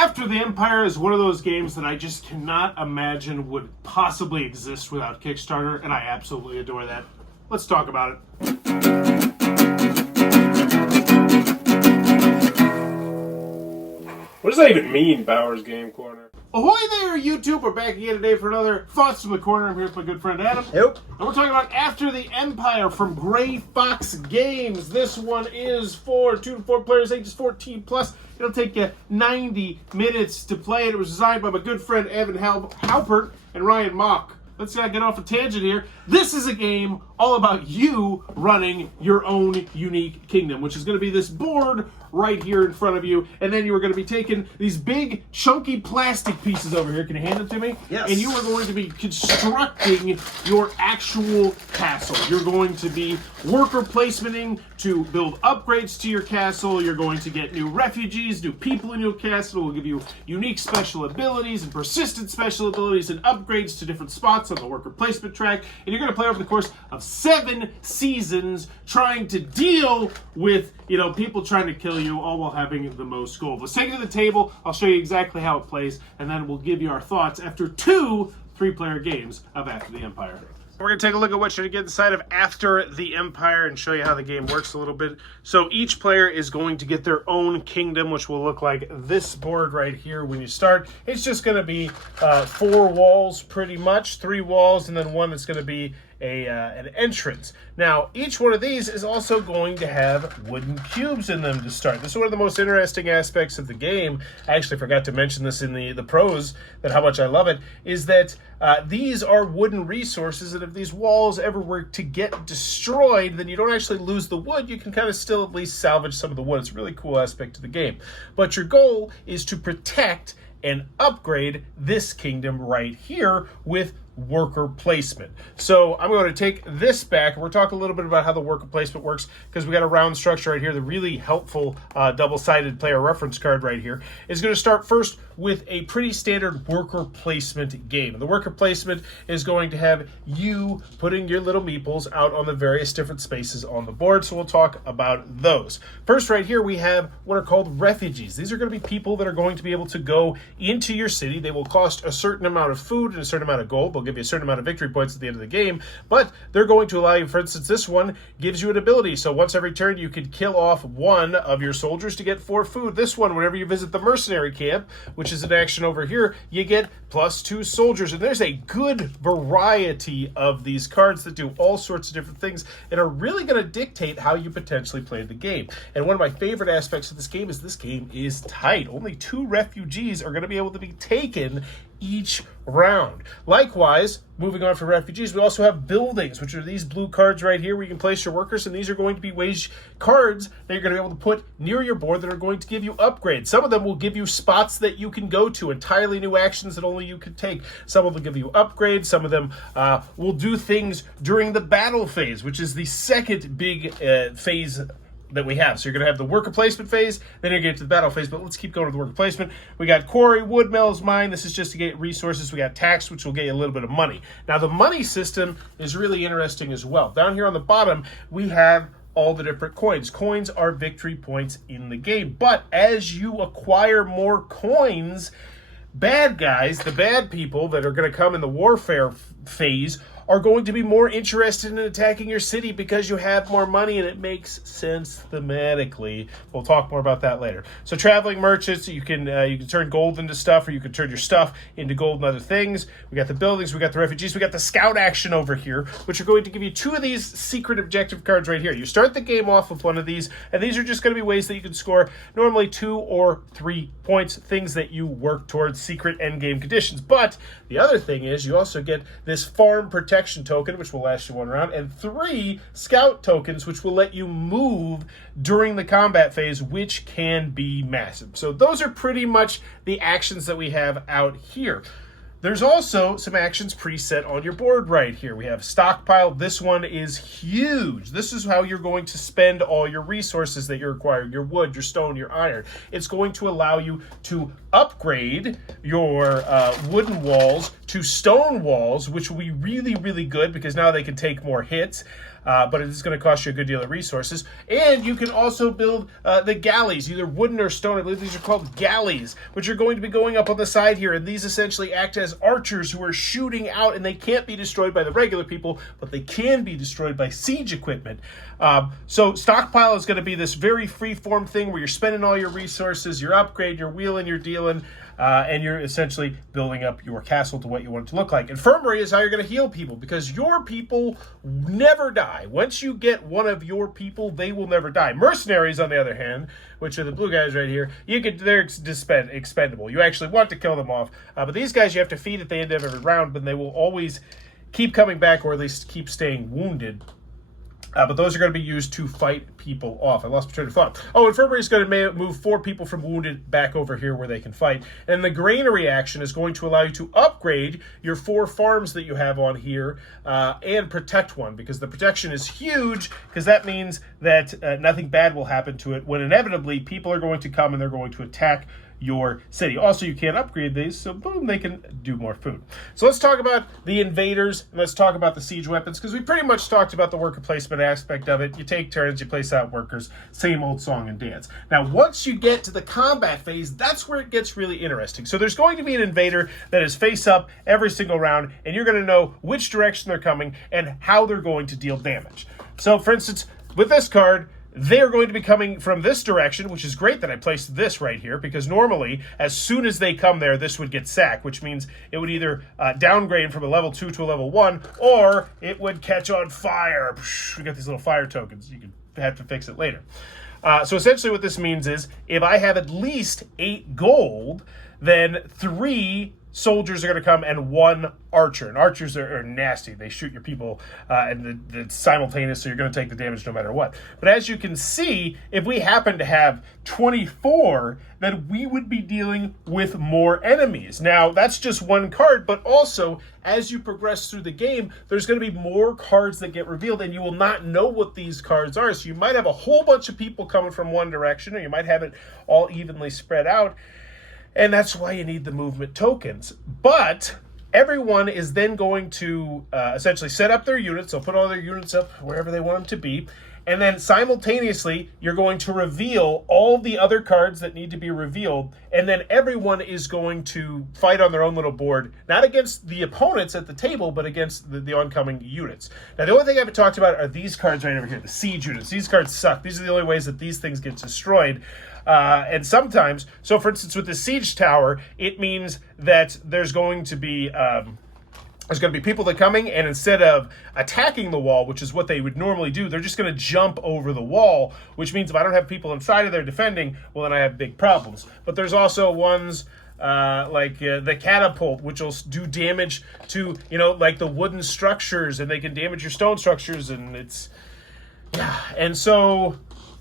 After the Empire is one of those games that I just cannot imagine would possibly exist without Kickstarter, and I absolutely adore that. Let's talk about it. What does that even mean, Bowers Game Corner? Ahoy there, YouTube! We're back again today for another Thoughts from the Corner. I'm here with my good friend Adam. Yep. And we're talking about After the Empire from Gray Fox Games. This one is for 2 to 4 players, ages 14 plus. It'll take you 90 minutes to play it. It was designed by my good friend Evan Halpert and Ryan Mock. Let's not get off a tangent here. This is a game all about you running your own unique kingdom, which is going to be this board right here in front of you. And then you are going to be taking these big, chunky plastic pieces over here. Can you hand it to me? Yes. And you are going to be constructing your actual castle. You're going to be worker placementing to build upgrades to your castle. You're going to get new refugees, new people in your castle. We'll give you unique special abilities and persistent special abilities and upgrades to different spots on the worker placement track. And you're going to play over the course of 7 seasons trying to deal with, people trying to kill you, all while having the most gold. Let's take it to the table. I'll show you exactly how it plays, and then we'll give you our thoughts after 2 3-player games of After the Empire. We're going to take a look at what you're going to get inside of After the Empire and show you how the game works a little bit. So each player is going to get their own kingdom, which will look like this board right here when you start. It's just going to be 4 walls pretty much, 3 walls, and then one that's going to be an entrance. Now, each one of these is also going to have wooden cubes in them to start. This is one of the most interesting aspects of the game. I actually forgot to mention this in the pros, that how much I love it, is that these are wooden resources, and if these walls ever were to get destroyed, then you don't actually lose the wood. You can kind of still at least salvage some of the wood. It's a really cool aspect of the game. But your goal is to protect and upgrade this kingdom right here with worker placement. So I'm going to take this back, and we're talking a little bit about how the worker placement works, because we got a round structure right here. The really helpful double-sided player reference card right here is going to start first with a pretty standard worker placement game. And the worker placement is going to have you putting your little meeples out on the various different spaces on the board, so we'll talk about those. First, right here, we have what are called refugees. These are going to be people that are going to be able to go into your city. They will cost a certain amount of food and a certain amount of gold. They'll give you a certain amount of victory points at the end of the game, but they're going to allow you, for instance, this one gives you an ability. So once every turn, you could kill off 1 of your soldiers to get 4 food. This one, whenever you visit the mercenary camp, which is an action over here, you get +2 soldiers. And there's a good variety of these cards that do all sorts of different things and are really going to dictate how you potentially play the game. And one of my favorite aspects of this game is tight. Only 2 refugees are going to be able to be taken each round. Likewise, moving on from refugees, we also have buildings, which are these blue cards right here where you can place your workers, and these are going to be wage cards that you're going to be able to put near your board that are going to give you upgrades. Some of them will give you spots that you can go to, entirely new actions that only you can take. Some of them give you upgrades. Some of them will do things during the battle phase, which is the second big phase that we have. So you're going to have the worker placement phase, then you're going to get to the battle phase, but let's keep going to the worker placement. We got quarry, wood, mills, mine. This is just to get resources. We got tax, which will get you a little bit of money. Now, the money system is really interesting as well. Down here on the bottom, we have all the different coins. Coins are victory points in the game, but as you acquire more coins, bad guys, the bad people that are going to come in the warfare phase, are going to be more interested in attacking your city because you have more money, and it makes sense thematically. We'll talk more about that later. So traveling merchants, you can turn gold into stuff, or you can turn your stuff into gold and other things. We got the buildings, we got the refugees, we got the scout action over here, which are going to give you 2 of these secret objective cards right here. You start the game off with one of these, and these are just going to be ways that you can score normally 2 or 3 points, things that you work towards secret endgame conditions. But the other thing is you also get this farm protection token, which will last you 1 round, and 3 scout tokens, which will let you move during the combat phase, which can be massive. So those are pretty much the actions that we have out here. There's also some actions preset on your board right here. We have stockpile. This one is huge. This is how you're going to spend all your resources that you're acquiring, your wood, your stone, your iron. It's going to allow you to upgrade your wooden walls to stone walls, which will be really, really good because now they can take more hits. But it is going to cost you a good deal of resources. And you can also build the galleys, either wooden or stone. I believe these are called galleys, which are going to be going up on the side here. And these essentially act as archers who are shooting out, and they can't be destroyed by the regular people, but they can be destroyed by siege equipment. So stockpile is going to be this very free-form thing where you're spending all your resources, you're upgrading, you're wheeling, you're dealing, and you're essentially building up your castle to what you want it to look like. Infirmary is how you're going to heal people, because your people never die. Once you get one of your people, they will never die. Mercenaries, on the other hand, which are the blue guys right here, they're expendable. You actually want to kill them off. But these guys you have to feed at the end of every round, but they will always keep coming back, or at least keep staying wounded. But those are going to be used to fight people off. I lost my train of thought. Oh, Infirmary is going to move 4 people from wounded back over here where they can fight. And the granary action is going to allow you to upgrade your 4 farms that you have on here and protect one, because the protection is huge, because that means that nothing bad will happen to it when inevitably people are going to come and they're going to attack your city. Also, you can't upgrade these, so boom, they can do more food. So let's talk about the invaders, and let's talk about the siege weapons, because we pretty much talked about the worker placement aspect of it. You take turns, you place out workers, same old song and dance. Now, once you get to the combat phase, that's where it gets really interesting. So there's going to be an invader that is face up every single round, and you're going to know which direction they're coming and how they're going to deal damage. So, for instance, with this card, they're going to be coming from this direction, which is great that I placed this right here, because normally, as soon as they come there, this would get sacked, which means it would either downgrade from a level 2 to a level 1, or it would catch on fire. We got these little fire tokens. You can have to fix it later. So essentially what this means is, if I have at least 8 gold, then 3 soldiers are going to come and 1 archer. And archers are nasty. They shoot your people and it's simultaneous, so you're going to take the damage no matter what. But as you can see, if we happen to have 24, then we would be dealing with more enemies. Now, that's just 1 card, but also, as you progress through the game, there's going to be more cards that get revealed, and you will not know what these cards are. So you might have a whole bunch of people coming from one direction, or you might have it all evenly spread out. And that's why you need the movement tokens. But everyone is then going to essentially set up their units. They'll put all their units up wherever they want them to be. And then simultaneously, you're going to reveal all the other cards that need to be revealed. And then everyone is going to fight on their own little board, not against the opponents at the table, but against the oncoming units. Now, the only thing I haven't talked about are these cards right over here, the siege units. These cards suck. These are the only ways that these things get destroyed. And sometimes, so for instance, with the siege tower, it means that there's going to be people that are coming, and instead of attacking the wall, which is what they would normally do, they're just going to jump over the wall, which means if I don't have people inside of there defending, well, then I have big problems. But there's also ones like the catapult, which will do damage to, like the wooden structures, and they can damage your stone structures, and it's, yeah. And so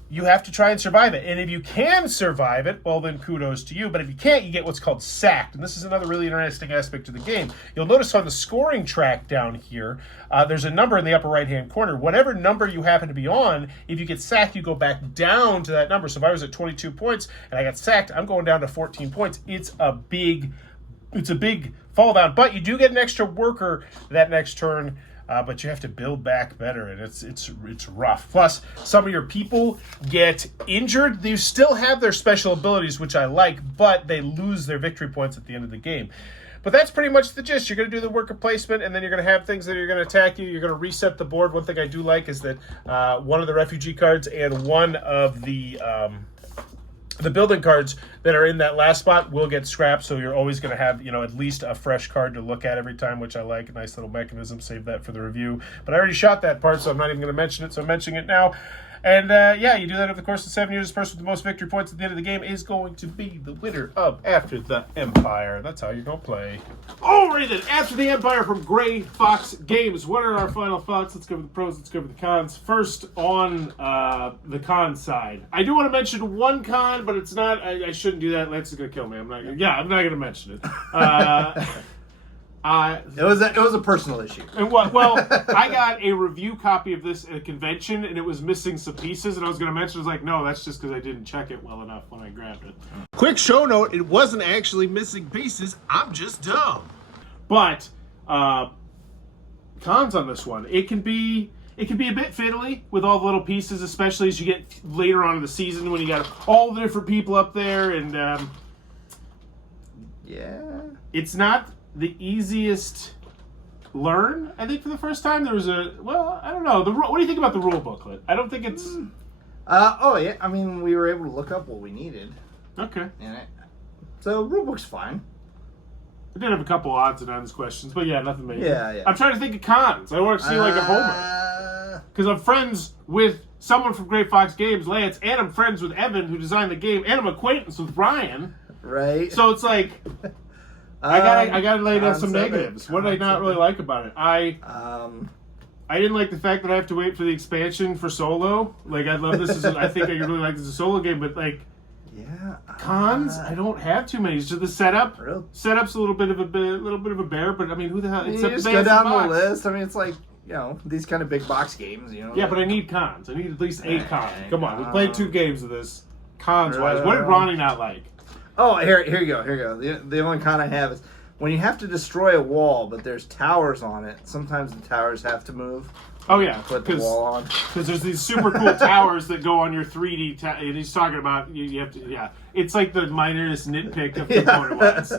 you have to try and survive it. And if you can survive it, well, then kudos to you. But if you can't, you get what's called sacked. And this is another really interesting aspect of the game. You'll notice on the scoring track down here, there's a number in the upper right-hand corner. Whatever number you happen to be on, if you get sacked, you go back down to that number. So if I was at 22 points and I got sacked, I'm going down to 14 points. It's a big fall down. But you do get an extra worker that next turn. But you have to build back better, and it's rough. Plus, some of your people get injured. They still have their special abilities, which I like, but they lose their victory points at the end of the game. But that's pretty much the gist. You're going to do the worker placement, and then you're going to have things that are going to attack you. You're going to reset the board. One thing I do like is that one of the refugee cards and one of the building cards that are in that last spot will get scrapped, so you're always going to have, at least a fresh card to look at every time, which I like. A nice little mechanism. Save that for the review. But I already shot that part, so I'm not even going to mention it, so I'm mentioning it now. And, yeah, you do that over the course of 7 years. The person with the most victory points at the end of the game is going to be the winner of After the Empire. That's how you're going to play. Alright then, After the Empire from Gray Fox Games. What are our final thoughts? Let's go over the pros, let's go over the cons. First, on the con side. I do want to mention one con, but it's not, I shouldn't do that. Lance is going to kill me. I'm not going to mention it. It was a personal issue. And what? Well, I got a review copy of this at a convention, and it was missing some pieces, and I was going to mention, I was like, no, that's just because I didn't check it well enough when I grabbed it. Quick show note, it wasn't actually missing pieces. I'm just dumb. But cons on this one, it can be a bit fiddly with all the little pieces, especially as you get later on in the season when you got all the different people up there, and it's not the easiest learn. I think for the first time there was I don't know. What do you think about the rule booklet? I don't think it's. I mean, we were able to look up what we needed. Okay. So rulebook's fine. I did have a couple odds and ends questions, but yeah, nothing major. Yeah. I'm trying to think of cons. I want to see like a homer. Because I'm friends with someone from Great Fox Games, Lance, and I'm friends with Evan, who designed the game, and I'm acquaintance with Ryan. Right. So it's like, I gotta lay down some negatives. What did I not really like about it? I didn't like the fact that I have to wait for the expansion for solo. Like, I love this. I think I really like this as a solo game, but like, cons, I don't have too many. So the setup's a little bit of a bear, but I mean, who the hell? You just go down the list. I mean, it's like, these kind of big box games, Yeah, but I need cons. I need at least 8 cons. Come on, we played 2 games of this. Cons-wise, what did Ronnie not like? Oh, here you go. The only con I have is when you have to destroy a wall, but there's towers on it. Sometimes the towers have to move. Oh yeah, put the wall on. Because there's these super cool towers that go on your 3D. And he's talking about you have to. Yeah, it's like the minorest nitpick of component wise.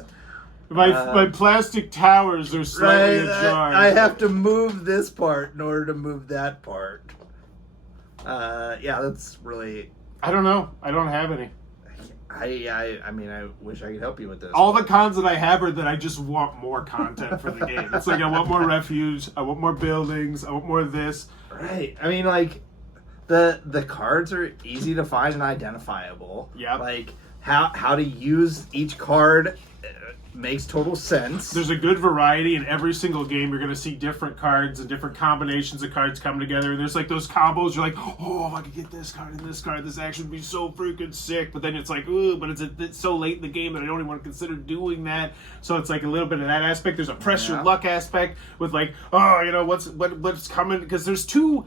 My plastic towers are slightly ajar. I have to move this part in order to move that part. That's really. I don't know. I don't have any. I mean, I wish I could help you with this. All the cons that I have are that I just want more content for the game. It's like I want more refuge, I want more buildings, I want more of this. Right. I mean, like, the cards are easy to find and identifiable. Yeah. Like, how to use each card makes total sense. There's a good variety in every single game. You're going to see different cards and different combinations of cards come together. And there's like those combos. You're like, oh, if I could get this card and this card, this action would be so freaking sick. But then it's like, ooh, but it's so late in the game that I don't even want to consider doing that. So it's like a little bit of that aspect. There's a pressure luck aspect with like, oh, what's coming? Because there's 2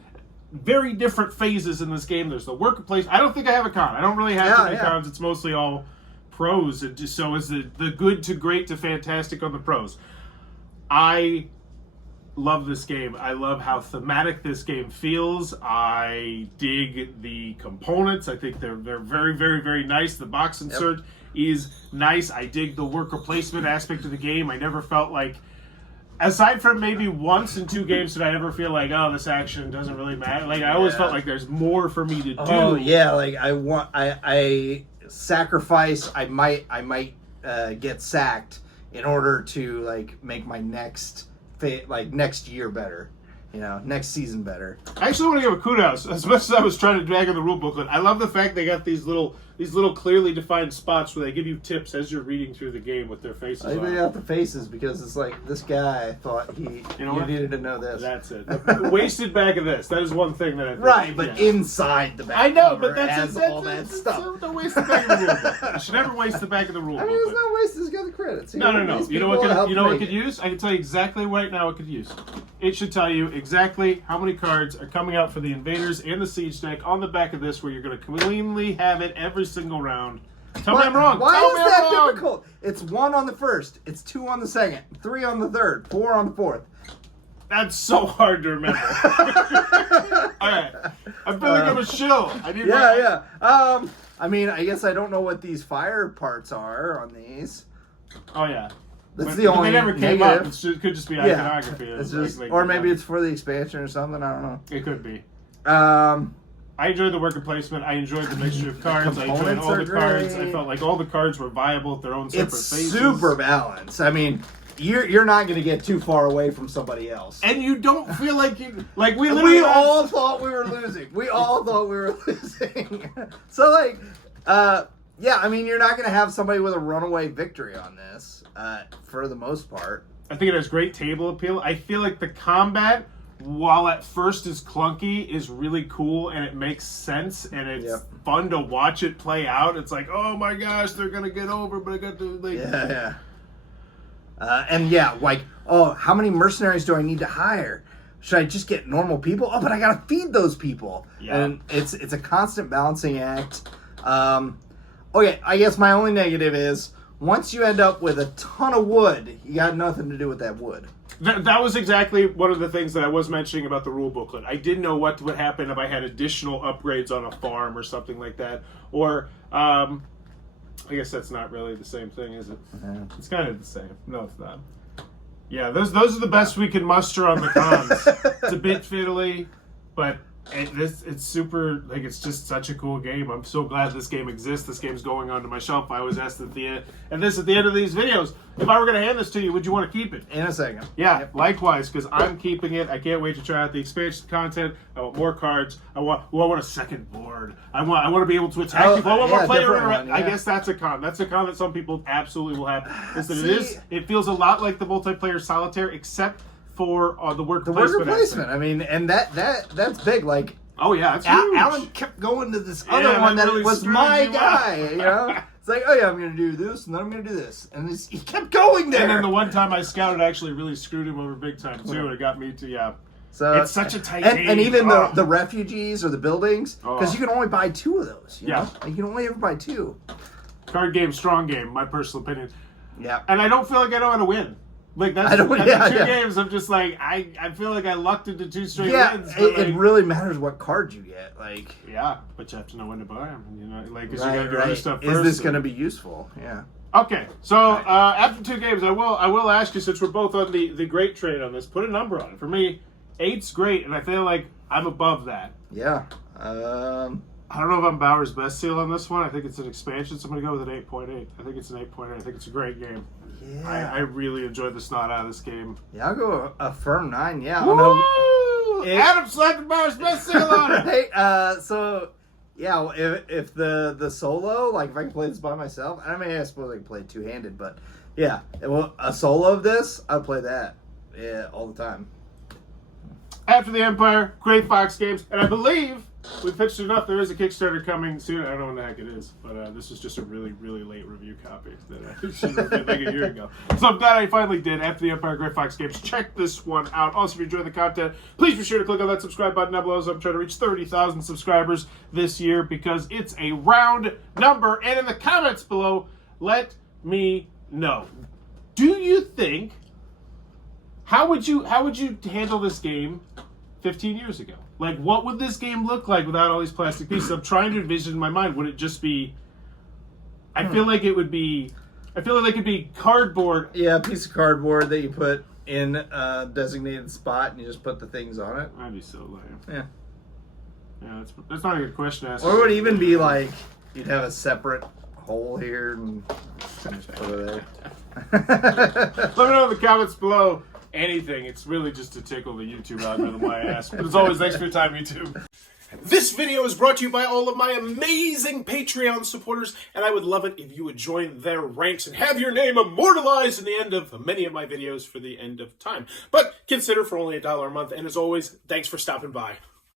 very different phases in this game. There's the worker place. I don't think I have a con. I don't really have too many cons. It's mostly all pros. And just so is the good to great to fantastic on the pros. I love this game. I love how thematic this game feels. I dig the components. I think they're very, very, very nice. The box insert is nice. I dig the worker placement aspect of the game. I never felt like, aside from maybe once in 2 games, did I ever feel like, oh, this action doesn't really matter. Like, I always felt like there's more for me to do. Oh yeah, like I sacrifice. I might get sacked in order to like make my next year better, next season better. I actually want to give a kudos. As much as I was trying to drag on the rule booklet, I love the fact they got these little clearly defined spots where they give you tips as you're reading through the game with their faces on. They got the faces because it's like, this guy thought you needed to know this. That's it. The wasted back of this. That is one thing that I think. Right, but inside the back. I know, but that's all that stuff. Don't waste the back of the rule book. You should never waste the back of the rule book. I mean, it's not waste. It's got the credits. No. You know what it could use? I can tell you exactly right now what it could use. It should tell you exactly how many cards are coming out for the Invaders and the Siege deck on the back of this, where you're going to cleanly have it every single round. Tell me I'm wrong. Why is that difficult? It's 1 on the first. It's 2 on the second. 3 on the third. 4 on the fourth. That's so hard to remember. All right. I feel like I'm a shill. I need I mean, I guess I don't know what these fire parts are on these. Oh, yeah. That's the only they never came negative. up. It could just be iconography. It's just, or maybe it's for the expansion or something. I don't know. It could be. I enjoyed the worker placement. I enjoyed the mixture of cards. I enjoyed all the cards. I felt like all the cards were viable at their own separate phases. It's super balanced. I mean, you're not going to get too far away from somebody else. And you don't feel like you... Like, we all thought we were losing. So, like... I mean, you're not going to have somebody with a runaway victory on this, for the most part. I think it has great table appeal. I feel like the combat, while at first is clunky, is really cool, and it makes sense, and it's fun to watch it play out. It's like, oh my gosh, they're going to get over, but I got to... how many mercenaries do I need to hire? Should I just get normal people? Oh, but I got to feed those people. Yeah. And it's a constant balancing act. I guess my only negative is once you end up with a ton of wood, you got nothing to do with that wood. That was exactly one of the things that I was mentioning about the rule booklet. I didn't know what would happen if I had additional upgrades on a farm or something like that. Or, I guess that's not really the same thing, is it? Yeah. It's kind of the same. No, it's not. Yeah, those are the best we can muster on the cons. It's a bit fiddly, but it's super, like, it's just such a cool game. I'm so glad this game exists. This game's going onto my shelf. I always ask at the end of these videos, if I were going to hand this to you, would you want to keep it? In a second. Yeah, Yep. Likewise, because I'm keeping it. I can't wait to try out the expansion content. I want more cards. I want a second board. I want to be able to attack people. I want more player different interaction. one, yeah. I guess that's a con. That's a con that some people absolutely will have. Is that it feels a lot like the multiplayer solitaire, except for the worker placement. Placement. I mean, and that's big. Like, oh yeah, it's huge. Alan kept going to this other one that really was screwed my you guy. up. You know, it's like, oh yeah, I'm gonna do this, and then I'm gonna do this, and he kept going there. And then the one time I scouted actually really screwed him over big time too, and it got me to So it's such a tight game. And even the refugees or the buildings, because you can only buy 2 of those. You know? Like, you can only ever buy 2. Card game, strong game, my personal opinion. Yeah. And I don't feel like I know how to win. Like, that's after 2 games, I'm just like, I feel like I lucked into 2 straight wins. It really matters what cards you get. Like, yeah, but you have to know when to buy them. You know, like, because right, you got to do other stuff first. Is this going to be useful? Yeah. Okay, so after 2 games, I will ask you, since we're both on the great train on this, put a number on it. For me, 8's great, and I feel like I'm above that. Yeah. I don't know if I'm Bauer's best seal on this one. I think it's an expansion, so I'm going to go with an 8.8. I think it's an 8.8. I think it's a great game. Yeah. I really enjoyed the snot out of this game. Yeah, I'll go a firm 9. Yeah. Woo! Adam slapped Bauer's best seal on it. Hey, so yeah, if the solo, like if I can play this by myself, I mean, I suppose I can play it 2-handed, but yeah, a solo of this, I'll play that all the time. After the Empire, great Fox games, and I believe we've pitched enough. There is a Kickstarter coming soon. I don't know when the heck it is, but this is just a really, really late review copy that I should have did like a year ago. So I'm glad I finally did. After the Empire, great Fox games. Check this one out. Also, if you enjoy the content, please be sure to click on that subscribe button down below. So I'm trying to reach 30,000 subscribers this year because it's a round number. And in the comments below, let me know. Do you think? How would you handle this game 15 years ago? Like, what would this game look like without all these plastic pieces? I'm trying to envision in my mind. Would it just be? I feel like it would be. I feel like it'd be cardboard. Yeah, a piece of cardboard that you put in a designated spot and you just put the things on it. I'd be so lame. Yeah. Yeah, that's not a good question to ask. Or it would even be like you'd have a separate hole here and just put it there. Let me know in the comments below. Anything. It's really just to tickle the YouTube algorithm, my ass. But as always, thanks for your time, YouTube. This video is brought to you by all of my amazing Patreon supporters, and I would love it if you would join their ranks and have your name immortalized in the end of many of my videos for the end of time. But consider for only $1 a month, and as always, thanks for stopping by.